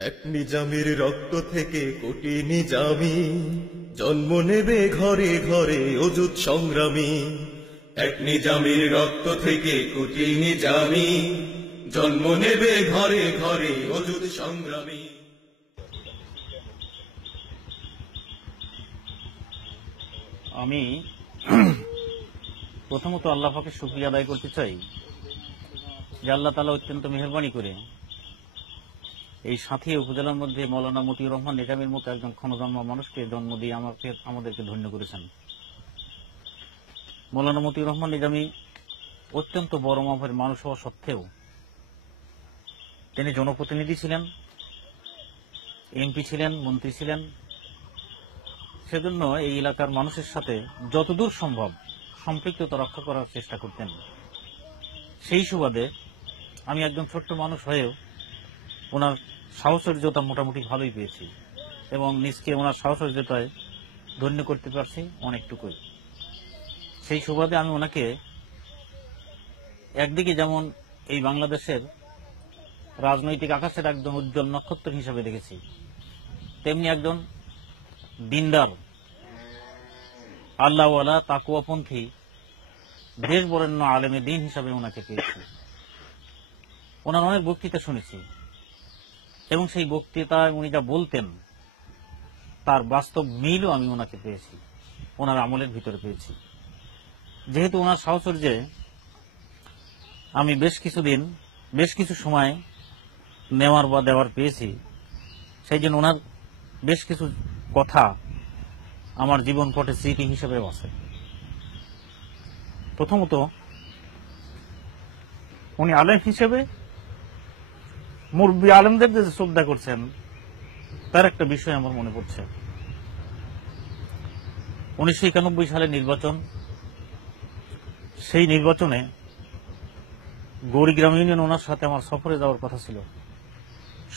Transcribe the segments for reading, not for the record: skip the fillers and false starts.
এক নিজামের রক্ত থেকে কোটি নিজামি জন্ম নেবে ঘরে ঘরে অযুত সংগ্রামী। এক নিজামের রক্ত থেকে কোটি নিজামি জন্ম নেবে ঘরে ঘরে অযুত সংগ্রামী। আমি প্রথমত আল্লাহ পাকের শুকরিয়া আদায় করতে চাই যে আল্লাহ তাআলা অত্যন্ত মেহেরবানি করে এই সাথী উপজেলার মধ্যে মৌলানা মতিউর রহমান নিজামীর মতো একজন ক্ষণজন্মা মানুষকে জন্ম দিয়ে আমাদেরকে ধন্য করেছেন। মৌলানা মতিউর রহমান নিজামী অত্যন্ত বড় মাপের মানুষ হওয়া সত্ত্বেও তিনি জনপ্রতিনিধি ছিলেন, এমপি ছিলেন, মন্ত্রী ছিলেন। সেজন্য এই এলাকার মানুষের সাথে যতদূর সম্ভব সম্পৃক্ততা রক্ষা করার চেষ্টা করতেন। সেই সুবাদে আমি একজন ছোট্ট মানুষ হয়েও ওনার সাহচর্যতা মোটামুটি ভালোই পেয়েছি এবং নিজকে ওনার সাহচর্যতায় ধন্য করতে পারছি অনেকটুকুই। সেই সুবাদে আমি ওনাকে একদিকে যেমন এই বাংলাদেশের রাজনৈতিক আকাশের একজন উজ্জ্বল নক্ষত্র হিসেবে দেখেছি, তেমনি একজন দিনদার, আল্লাহওয়ালা, তাকওয়াপন্থী, দেশ বরেণ্য আলেমে দ্বীন হিসাবে ওনাকে পেয়েছি। ওনার অনেক বক্তৃতা শুনেছি এবং সেই বক্তৃতায় উনি যা বলতেন তার বাস্তব মিলও আমি ওনাকে পেয়েছি, ওনার আমলের ভিতরে পেয়েছি। যেহেতু ওনার সাহচর্যে আমি বেশ কিছু সময় নেওয়ার বা দেওয়ার পেয়েছি, সেই জন্য ওনার বেশ কিছু কথা আমার জীবন পটে স্মৃতি হিসেবেও আছে। প্রথমত, উনি আলেম হিসেবে মুরব্বী আলেমদের যে শ্রদ্ধা করছেন তার একটা বিষয় আমার মনে পড়ছে। 1991 সালের নির্বাচন, সেই নির্বাচনে গৌরীগ্রাম ইউনিয়ন ওনার সাথে আমার সফরে যাওয়ার কথা ছিল।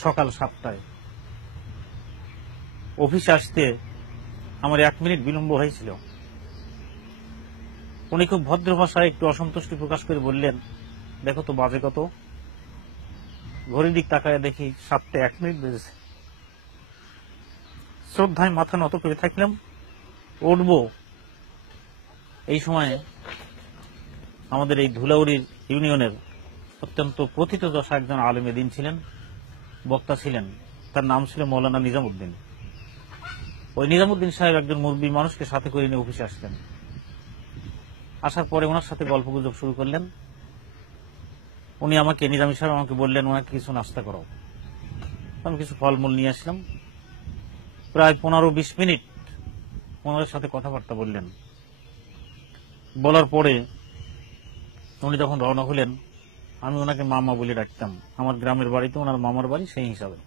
সকাল 7টায় অফিসে আসতে আমার 1 মিনিট বিলম্ব হয়েছিল। উনি খুব ভদ্র ভাষায় একটু অসন্তুষ্টি প্রকাশ করে বললেন, দেখো তো বাজে কত। ঘড়ির দিক তাকায় দেখি 7টা 1 মিনিট বেজেছে। শ্রদ্ধায় মাথা নত করে থাকলাম, উঠব। এই সময়ে আমাদের এই ধুলাউড়ির ইউনিয়নের অত্যন্ত প্রথিতযশা একজন আলেমে দ্বীন ছিলেন, বক্তা ছিলেন। তার নাম ছিল মৌলানা নিজামউদ্দিন। ওই নিজামউদ্দিন সাহেব একজন মুরব্বী মানুষকে সাথে করে নিয়ে অফিসে আসলেন। আসার পরে ওনার সাথে গল্প গুজব শুরু করলেন। উনি নিজামী সাহেব আমাকে বললেন ওনাকে কিছু নাস্তা করাও। আমি কিছু ফলমূল নিয়ে আসলাম। প্রায় 15-20 মিনিট ওনাদের সাথে কথাবার্তা বললেন। বলার পরে উনি যখন রওনা হলেন, আমি ওনাকে মামা বলে ডাকতাম। আমার গ্রামের বাড়িতে ওনার মামার বাড়ি, সেই হিসাবে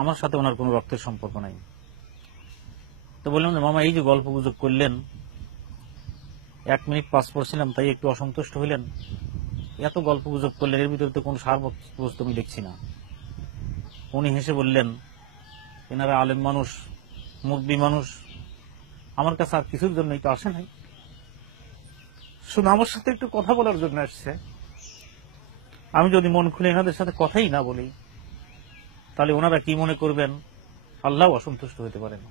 আমার সাথে ওনার কোনো রক্তের সম্পর্ক নাই। তো বললাম যে মামা, এই যে গল্প গুজব করলেন, 1 মিনিট পাস করছিলাম, তাই একটু অসন্তুষ্ট হইলেন। এত গল্প গুজব করলেন, এর ভিতরে তো কোনো সার বস্তু আমি দেখছি না। উনি হেসে বললেন, এনারা আলেম মানুষ, মুরব্বী মানুষ, আমার কাছে আর কিছুর জন্যই তো আসে নাই, শুধু আমার সাথে একটু কথা বলার জন্য আসছে। আমি যদি মন খুলে এনাদের সাথে কথাই না বলি, তাহলে ওনারা কি মনে করবেন, আল্লাহ অসন্তুষ্ট হতে পারেন।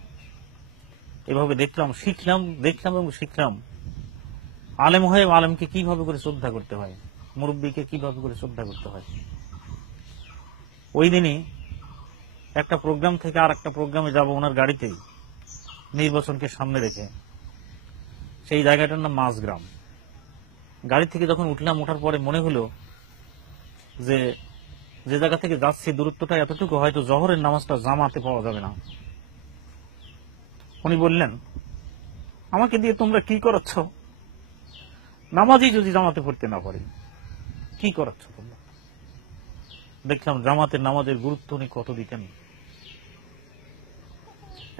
এভাবে দেখলাম এবং শিখলাম আলেম হয়ে আলেমকে কিভাবে করে শ্রদ্ধা করতে হয়, মুরব্বীকে কিভাবে করে শ্রদ্ধা করতে হয়। ওই দিনই একটা প্রোগ্রাম থেকে আর একটা প্রোগ্রামে যাব ওনার গাড়িতেই, নির্বাচনকে সামনে রেখে। সেই জায়গাটার নাম মাঝগ্রাম। গাড়ি থেকে যখন উঠলাম, ওঠার পরে মনে হলো যে জায়গা থেকে যাচ্ছি দূরত্বটা এতটুকু, হয়তো জহরের নামাজটা জামাতে পাওয়া যাবে না। উনি বললেন, আমাকে দিয়ে তোমরা কি করাচ্ছ? নামাজই যদি জামাতে পড়তে না পারি, কি করাচ্ছ তোমরা? দেখলাম জামাতের নামাজের গুরুত্ব উনি কত দিতেন।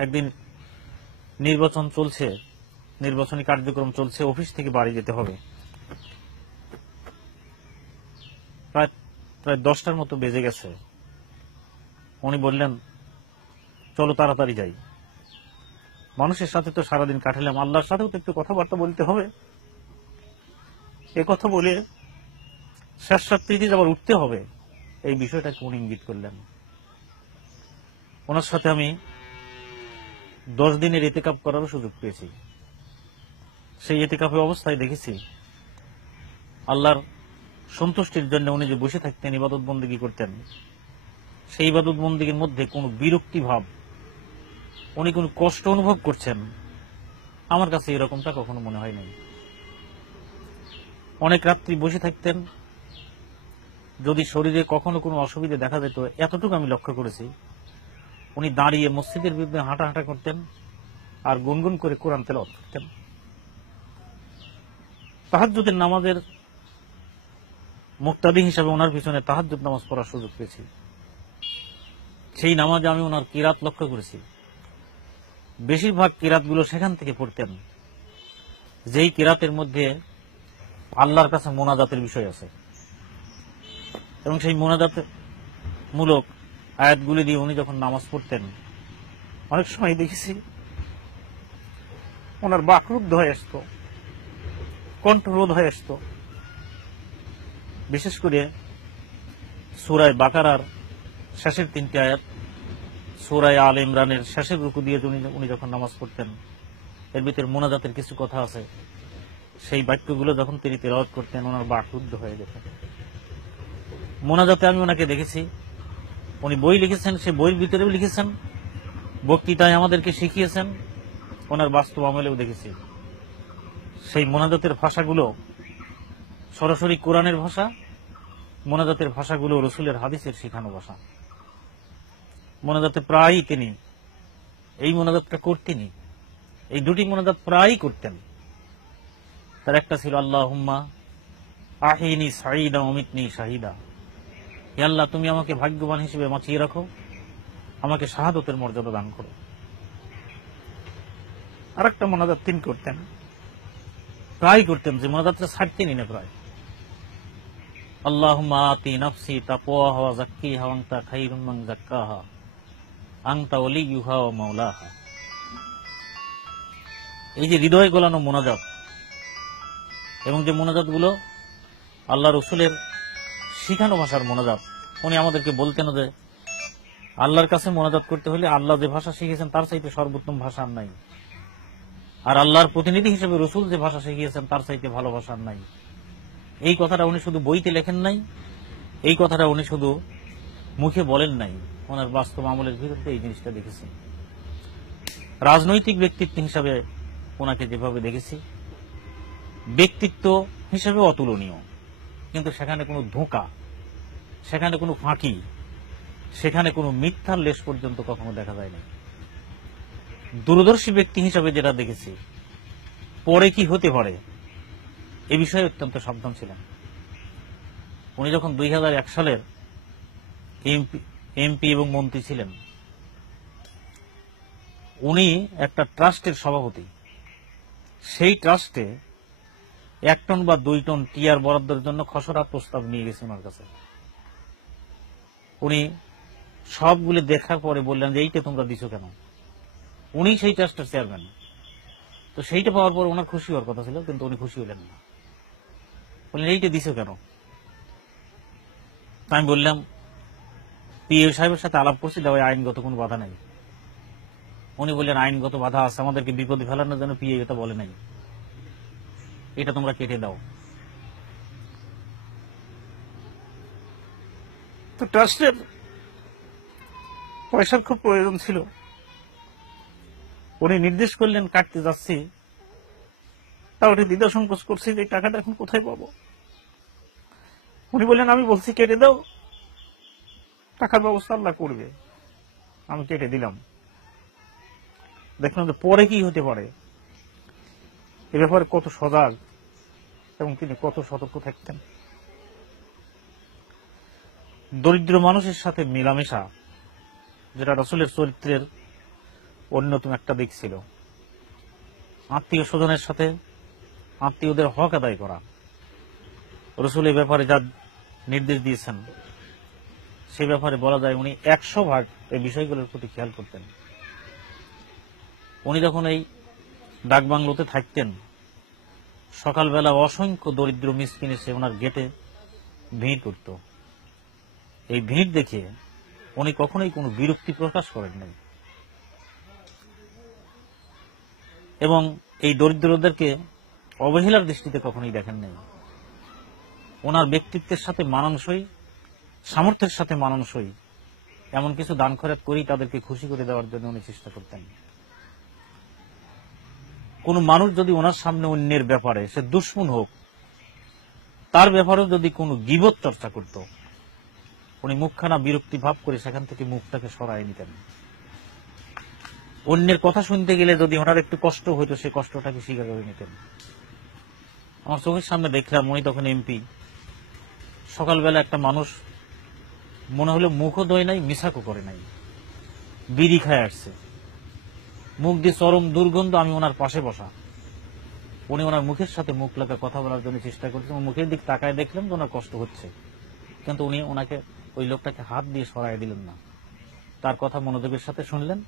একদিন নির্বাচনী কার্যক্রম চলছে, অফিস থেকে বাড়ি যেতে হবে। প্রায় 10টার মতো বেজে গেছে। উনি বললেন, চলো তাড়াতাড়ি যাই। মানুষের সাথে তো সারাদিন কাটালাম, আল্লাহর সাথেও তো একটু কথাবার্তা বলতে হবে। এ কথা বলে শেষ রাত্রিতে আবার উঠতে হবে, এই বিষয়টাকে উনি ইঙ্গিত করলেন। ওনার সাথে আমি 10 দিনের ইতিকাফ করারও সুযোগ পেয়েছি। সেই ইতিকাফের অবস্থায় দেখেছি আল্লাহর সন্তুষ্টির জন্য উনি যে বসে থাকতেন, ইবাদত বন্দেগী করতেন, সেই ইবাদত বন্দেগীর মধ্যে কোনো বিরক্তি ভাব, উনি কোনো কষ্ট অনুভব করছেন, আমার কাছে এরকমটা কখনো মনে হয় নাই। অনেক রাত্রি বসে থাকতেন, যদি শরীরে কখনো কোনো অসুবিধা দেখা যেত, এতটুকু আমি লক্ষ্য করেছি, উনি দাঁড়িয়ে মসজিদের বিরুদ্ধে হাঁটা হাঁটা করতেন আর গুনগুন করে কোরআন তেলাওয়াত করতেন। তাহাজ্জুদের নামাজের মুক্তাদি হিসাবে ওনার পিছনে তাহাজ্জুদ নামাজ পড়ার সুযোগ পেয়েছি। সেই নামাজে আমি ওনার কিরাত লক্ষ্য করেছি, বেশিরভাগ কিরাতগুলো সেখান থেকে পড়তেন, যেই কিরাতের মধ্যে আল্লাহর কাছে মোনাজাতের বিষয় আছে, এবং সেই মোনাজাত মূলক আয়াতগুলি দিয়ে উনি যখন নামাজ পড়তেন, অনেক সময় দেখেছি ওনার বাকরুদ্ধ হয়ে আসত, কণ্ঠরোধ হয়ে আসত। বিশেষ করে সূরা বাকারার শেষের 3টি আয়াত, সূরা আলে ইমরানের শেষের রুকু দিয়ে উনি যখন নামাজ পড়তেন, এর ভিতরে মোনাজাতের কিছু কথা আছে, সেই বাক্যগুলো যখন তিনি তেলাওয়াত করতেন, ওনার বাকরুদ্ধ হয়ে যেতেন। মোনাজাতে আমি ওনাকে দেখেছি, উনি বই লিখেছেন, সে বইয়ের ভিতরেও লিখেছেন, বক্তৃতায় আমাদেরকে শিখিয়েছেন, ওনার বাস্তব আমলেও দেখেছি। সেই মোনাজাতের ভাষাগুলো সরাসরি কোরআনের ভাষা, মোনাজাতের ভাষাগুলো রসুলের হাদিসের শেখানো ভাষা। মোনাজাতে প্রায়ই তিনি এই মোনাজাতটা করতেনই, এই দুটি মোনাজাত প্রায়ই করতেন। তার একটা ছিল আল্লাহুম্মা আহিনি সাঈদা অমিতনি শাহিদা, হে আল্লাহ তুমি আমাকে ভাগ্যবান হিসেবে বাঁচিয়ে রাখো, আমাকে শাহাদতের মর্যাদা দান করো। আরেকটা মোনাজাত তিনি করতেন, প্রায় করতেন, যে মোনাজাতটা ছাড়তেনই না প্রায়, আল্লাহুম্মা আতি নাফসি তাকওয়াহা ওয়া যাক্কিহা ওয়া আনতা খায়রুম মান যাক্কাহা আনতা ওয়ালিয়ুহা ওয়া মাওলাহা। এই যে হৃদয় গোলানো মোনাজাত, এবং যে মোনাজাতগুলো আল্লাহ রসুলের শিখানো ভাষার মোনাজাত, উনি আমাদেরকে বলতেন যে আল্লাহর কাছে মোনাজাত করতে হলে আল্লাহ যে ভাষা শিখিয়েছেন তার চাইতে সর্বোত্তম ভাষা আর নাই, আর আল্লাহর প্রতিনিধি হিসেবে রসুল যে ভাষা শিখিয়েছেন তার চাইতে ভালো ভাষা আর নাই। এই কথাটা উনি শুধু বইতে লেখেন নাই, এই কথাটা উনি শুধু মুখে বলেন নাই, ওনার বাস্তব আমলের ভিতরে এই জিনিসটা দেখেছি। রাজনৈতিক ব্যক্তিত্ব হিসাবে ওনাকে যেভাবে দেখেছি, ব্যক্তিত্ব হিসেবে অতুলনীয়, কিন্তু সেখানে কোনো ধোঁকা, সেখানে কোনো ফাঁকি, সেখানে কোনো মিথ্যার লেশ পর্যন্ত কখনো দেখা যায় না। দূরদর্শী ব্যক্তি হিসাবে যেটা দেখেছি, পরে কি হতে পারে এ বিষয়ে অত্যন্ত সাবধান ছিলেন। উনি যখন 2001 সালের এমপি এবং মন্ত্রী ছিলেন, উনি একটা ট্রাস্টের সভাপতি, সেই ট্রাস্টে 1 টন বা 2 টন টিআর বরাদ্দের জন্য খসড়া প্রস্তাব নিয়ে গেছে ওনার কাছে। উনি সবগুলো দেখার পরে বললেন যে এইটা তোমরা দিছো কেন? উনি সেই ট্রাস্টের চেয়ারম্যান, তো সেইটা পাওয়ার পর ওনার খুশি হওয়ার কথা ছিল, কিন্তু উনি খুশি হলেন না। বললেন এইটা দিছো কেন? আমি বললাম পিএ সাহেবের সাথে আলাপ করছি, দেওয়া আইনগত কোনো বাধা নাই। উনি বললেন আইনগত বাধা আছে, আমাদেরকে বিপদে ফেলানোর জন্য পিএ এটা বলে নাই, এটা তোমরা কেটে দাও। তো ট্রাস্টের পয়সার খুব প্রয়োজন ছিল, উনি নির্দেশ করলেন কাটতে যাচ্ছি, তা ওটি দ্বিধা সংকোচ করছি যে টাকাটা এখন কোথায় পাবো। উনি বললেন আমি বলছি কেটে দাও, টাকার ব্যবস্থা আল্লাহ করবে। আমি কেটে দিলাম। দেখলাম যে পরে কি হতে পারে, এ ব্যাপারে কত সজাগ এবং তিনি কত সতর্ক থাকতেন। দরিদ্র মানুষের সাথে মেলামেশা, যেটা রাসূলের চরিত্রের অন্যতম একটা দিক ছিল। আত্মীয় স্বজনের সাথে আত্মীয়দের হক আদায় করা, রাসূল এই ব্যাপারে যা নির্দেশ দিয়েছেন সে ব্যাপারে বলা যায় উনি 100% এই বিষয়গুলোর প্রতি খেয়াল করতেন। উনি যখন এই ডাকবাংলোতে থাকতেন, সকালবেলা অসংখ্য দরিদ্র মিসকিন এসে ওনার গেটে ভিড় করত। এই ভিড় দেখে উনি কখনোই কোনো বিরক্তি প্রকাশ করেন নাই এবং এই দরিদ্রদেরকে অবহেলার দৃষ্টিতে কখনোই দেখেন নাই। ওনার ব্যক্তিত্বের সাথে মানানসই, সামর্থ্যের সাথে মানানসই এমন কিছু দান খয়রাত করেই তাদেরকে খুশি করে দেওয়ার জন্য উনি চেষ্টা করতেন। কোন মানুষ যদি ওনার সামনে অন্যের ব্যাপারে, সে দুশ্মন হোক, তার ব্যাপারেও যদি কোনো গীবত চর্চা করত, উনি মুখখানা বিরক্তি ভাব করে সেখান থেকে মুখটাকে সরায় নিতেন। অন্যের কথা শুনতে গেলে যদি ওনার একটু কষ্ট হইতো, সে কষ্টটাকে স্বীকার করে নিতেন। আমার চোখের সামনে দেখলাম, উনি তখন এমপি। সকালবেলা একটা মানুষ মনে হলো মুখও দই নাই, মিশাকও করে নাই, বিড়ি খায় আসছে, মুখ দিয়ে চরম দুর্গন্ধ। আমি ওনার পাশে বসা, উনি ওনার মুখের সাথে মুখ লাগা কথা বলার জন্য চেষ্টা করছেন। মুখের দিক তাকায় দেখলাম যে ওনার কষ্ট হচ্ছে, কিন্তু উনি ওনাকে, ওই লোকটাকে হাত দিয়ে সরাই দিলেন না। তার কথা মনোযোগের সাথে শুনলেন,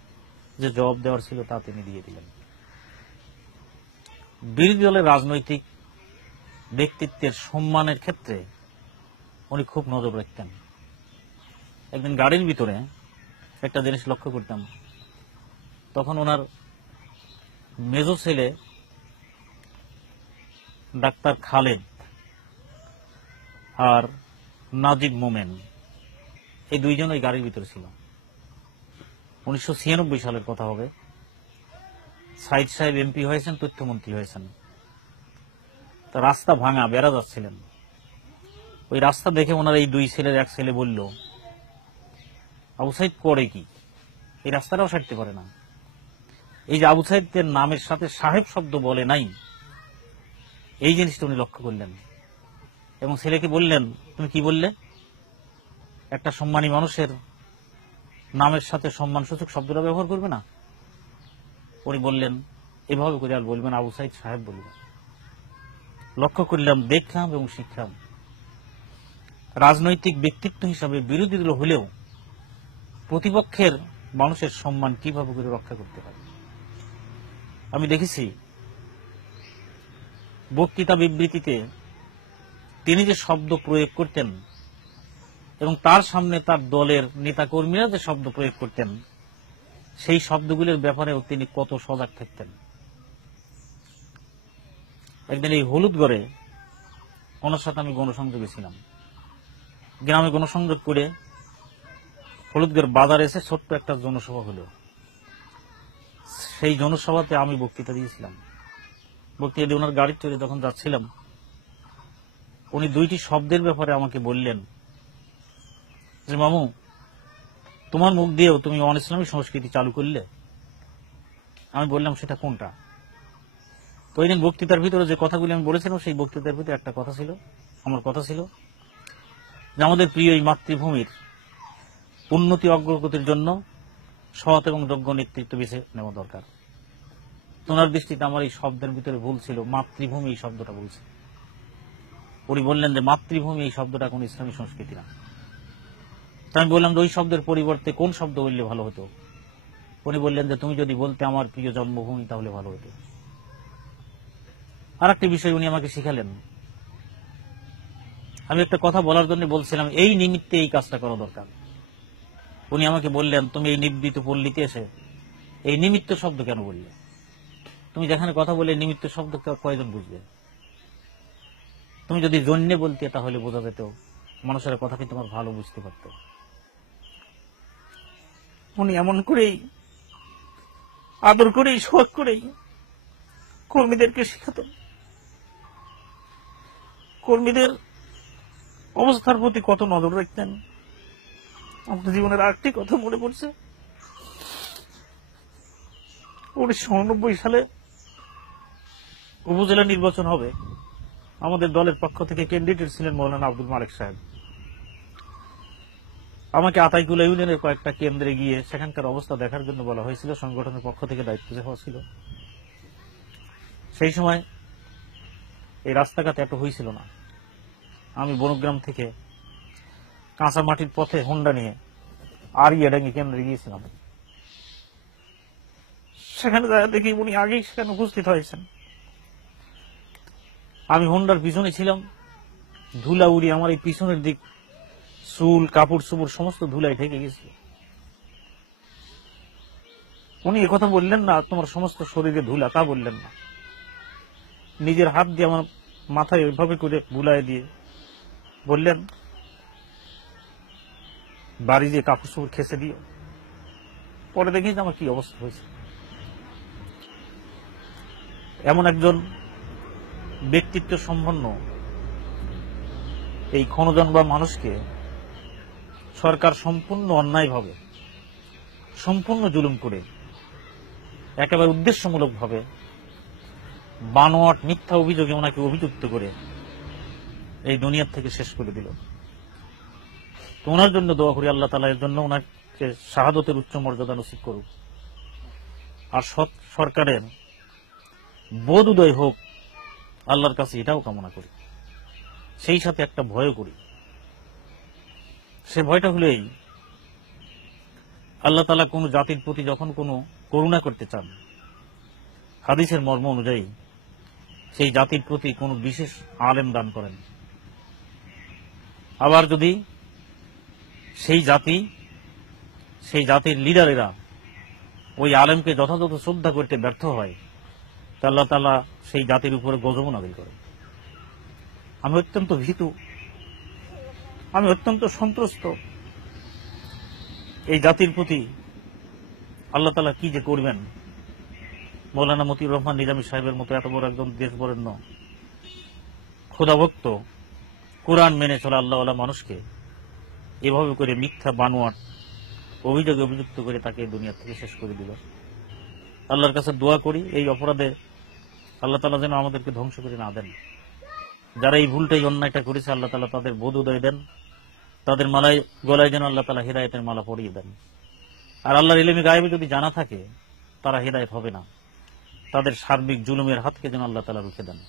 যে জবাব দেওয়ার ছিল তা তিনি দিয়ে দিলেন। বিরোধী দলের রাজনৈতিক ব্যক্তিত্বের সম্মানের ক্ষেত্রে উনি খুব নজর রাখতেন। একদিন গাড়ির ভিতরে একটা জিনিস লক্ষ্য করতাম, তখন ওনার মেজো ছেলে ডাক্তার খালেদ আর নাজিব মোমেন, এই দুইজন ওই গাড়ির ভিতরে ছিল। 1996 সালের কথা হবে। সাইদ সাহেব এমপি হয়েছেন, তথ্যমন্ত্রী হয়েছেন। তা রাস্তা ভাঙা, বেড়া যাচ্ছিলেন। ওই রাস্তা দেখে ওনার এই দুই ছেলের এক ছেলে বলল, আবু সাইদ করে কি, এই রাস্তাটাও সারতে পারে না। এই যে আবু সাইদের নামের সাথে সাহেব শব্দ বলে নাই, এই জিনিসটা উনি লক্ষ্য করলেন এবং ছেলেকে বললেন, তুমি কি বললে, একটা সম্মানী মানুষের নামের সাথে সম্মানসূচক শব্দটা ব্যবহার করবে না। উনি বললেন, এভাবে করে আর বলবেন, আবু সাইদ সাহেব বলবেন। লক্ষ্য করলাম, দেখলাম এবং শিখলাম, রাজনৈতিক ব্যক্তিত্ব হিসাবে বিরোধী দল হলেও প্রতিপক্ষের মানুষের সম্মান কিভাবে করে রক্ষা করতে পারে। আমি দেখেছি বক্তৃতা বিবৃতিতে তিনি যে শব্দ প্রয়োগ করতেন এবং তার সামনে তার দলের নেতাকর্মীরা যে শব্দ প্রয়োগ করতেন, সেই শব্দগুলোর ব্যাপারেও তিনি কত সজাগ থাকতেন। একদিন এই হলুদগড়ে ওনার সাথে আমি গণসংযোগে ছিলাম। গ্রামে গণসংযোগ করে হলুদগড় বাজারে এসে ছোট্ট একটা জনসভা হলো। সেই জনসভাতে আমি বক্তৃতা দিয়েছিলাম। বক্তৃতা দিয়ে ওনার গাড়ির চড়ে যখন যাচ্ছিলাম, উনি দুইটি শব্দের ব্যাপারে আমাকে বললেন যে, মামু, তোমার মুখ দিয়েও তুমি অন ইসলামী সংস্কৃতি চালু করলে। আমি বললাম, সেটা কোনটা? তো ওই দিন বক্তৃতার ভিতরে যে কথাগুলি আমি বলেছিলাম, সেই বক্তৃতার ভিতরে একটা কথা ছিল, আমার কথা ছিল যে আমাদের প্রিয় এই মাতৃভূমির উন্নতি অগ্রগতির জন্য সৎ এবং যোগ্য নেতৃত্ব বেছে নেওয়া দরকার। ওনার দৃষ্টিতে আমার এই শব্দের ভিতরে ভুল ছিল, মাতৃভূমি এই শব্দটা বলছে। উনি বললেন যে মাতৃভূমি এই শব্দটা কোন ইসলামী সংস্কৃতি না। আমি বললাম যে ওই শব্দের পরিবর্তে কোন শব্দ বললে ভালো হতো? উনি বললেন যে তুমি যদি বলতে আমার প্রিয় জন্মভূমি তাহলে ভালো হতো। আর একটা বিষয় উনি আমাকে শিখালেন, আমি একটা কথা বলার জন্য বলছিলাম, এই নিমিত্তে এই কাজটা করা দরকার। উনি আমাকে বললেন, তুমি এই নিবৃত পল্লীতে এসে এই নিমিত্ত শব্দ কেন বললে? তুমি যেখানে কথা বলে নিমিত্ত শব্দ কয়জন বুঝবে? তুমি যদি জন্যে বলতে তাহলে বোঝা যেত, মানুষের কথাটি তোমার ভালো বুঝতে পারত। উনি এমন করেই আদর করেই শোক করেই কর্মীদেরকে শিখাতেন। কর্মীদের অবস্থার প্রতি কত নজর রাখতেন। আমাদের জীবনের আরেকটি কথা মনে পড়ছে, 1989 সালে উপজেলা নির্বাচন হবে। আমাদের দলের পক্ষ থেকে ক্যান্ডিডেট ছিলেন মৌলানা আব্দুল মালিক সাহেব। আমাকে আতাইকুলা ইউনিয়নের কয়েকটা কেন্দ্রে গিয়ে সেখানকার অবস্থা দেখার জন্য বলা হয়েছিল, সংগঠনের পক্ষ থেকে দায়িত্ব দেওয়া ছিল। সেই সময় এই রাস্তাঘাট এত হয়েছিল না। আমি বনগ্রাম থেকে কাঁচা মাটির পথে হোন্ডা নিয়ে আরিয়াডাঙ্গি কেন্দ্রে গিয়েছিলাম। সেখানে দেখি উনি আগেই সেখানে উপস্থিত হয়েছেন। আমি হোন্ডার পিছনে ছিলাম, ধুলা উড়ি আমার এই পিছনের দিক, চুল, কাপড় চোপড় সমস্ত ধুলায় ঢেকে গেছিল। উনি একথা বললেন না তোমার সমস্ত শরীরে ধুলা, তা বললেন না। নিজের হাত দিয়ে আমার মাথায় ওইভাবে করে বুলায় দিয়ে বললেন, বাড়ি দিয়ে কাপড় চোপড় খেসে দিও। পরে দেখি আমার কি অবস্থা হয়েছে। এমন একজন ব্যক্তিত্ব সম্পন্ন এই ক্ষণজন বা মানুষকে সরকার সম্পূর্ণ অন্যায়ভাবে, সম্পূর্ণ জুলুম করে, একেবারে উদ্দেশ্যমূলকভাবে বানোয়াট মিথ্যা অভিযোগে ওনাকে অভিযুক্ত করে এই দুনিয়ার থেকে শেষ করে দিল। তো ওনার জন্য দোয়া করি, আল্লাহ তাআলা এর জন্য ওনাকে শাহাদতের উচ্চ মর্যাদা নসিব করুক। আর সরকারের বোধ উদয় হোক, আল্লাহর কাছে এটাও কামনা করি। সেই সাথে একটা ভয়ও করি। সে ভয়টা হলো এই, আল্লাহ তাআলা কোন জাতির প্রতি যখন কোনো করুণা করতে চান, হাদিসের মর্ম অনুযায়ী সেই জাতির প্রতি কোনো বিশেষ আলেম দান করেন। আবার যদি সেই জাতির লিডারেরা ওই আলেমকে যথাযথ শ্রদ্ধা করতে ব্যর্থ হয়, তা আল্লাহ তাআলা সেই জাতির উপরে গজব নাযিল করেন। আমি অত্যন্ত ভীতু, আমি অত্যন্ত সন্ত্রস্ত। এই জাতির প্রতি আল্লাহ তাআলা কি যে করবেন। মৌলানা মতিউর রহমান নিজামী সাহেবের মতো এত বড় একজন দেশবরেণ্য খোদাভক্ত, কোরআন মেনে চলা আল্লাহওয়ালা মানুষকে এভাবে করে মিথ্যা বানোয়াট অভিযোগে অভিযুক্ত করে তাকে দুনিয়া থেকে শেষ করে দিল। আল্লাহর কাছে দোয়া করি, এই অপরাধে আল্লাহ তাআলা যেন আমাদেরকে ধ্বংস করে না দেন। যারা এই ভুলটা, এই অন্যায়টা করেছে, আল্লাহ তাআলা তাদের বোধ উদয় দেন, তাদের গলায় যেন আল্লাহ তাআলা হিদায়াতের মালা পরিয়ে দেন। আর আল্লাহর ইলমে গায়েবে যদি জানা থাকে তারা হিদায়াত হবে না, তাদের সার্বিক জুলুমের হাতকে যেন আল্লাহ তাআলা রুখে দেন,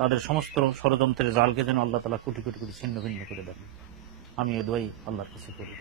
তাদের সমস্ত ষড়যন্ত্রের জালকে যেন আল্লাহ তাআলা কোটি কোটি কোটি ছিন্ন ভিন্ন করে দেন। আমি এই দোয়াই আল্লাহর কাছে করি।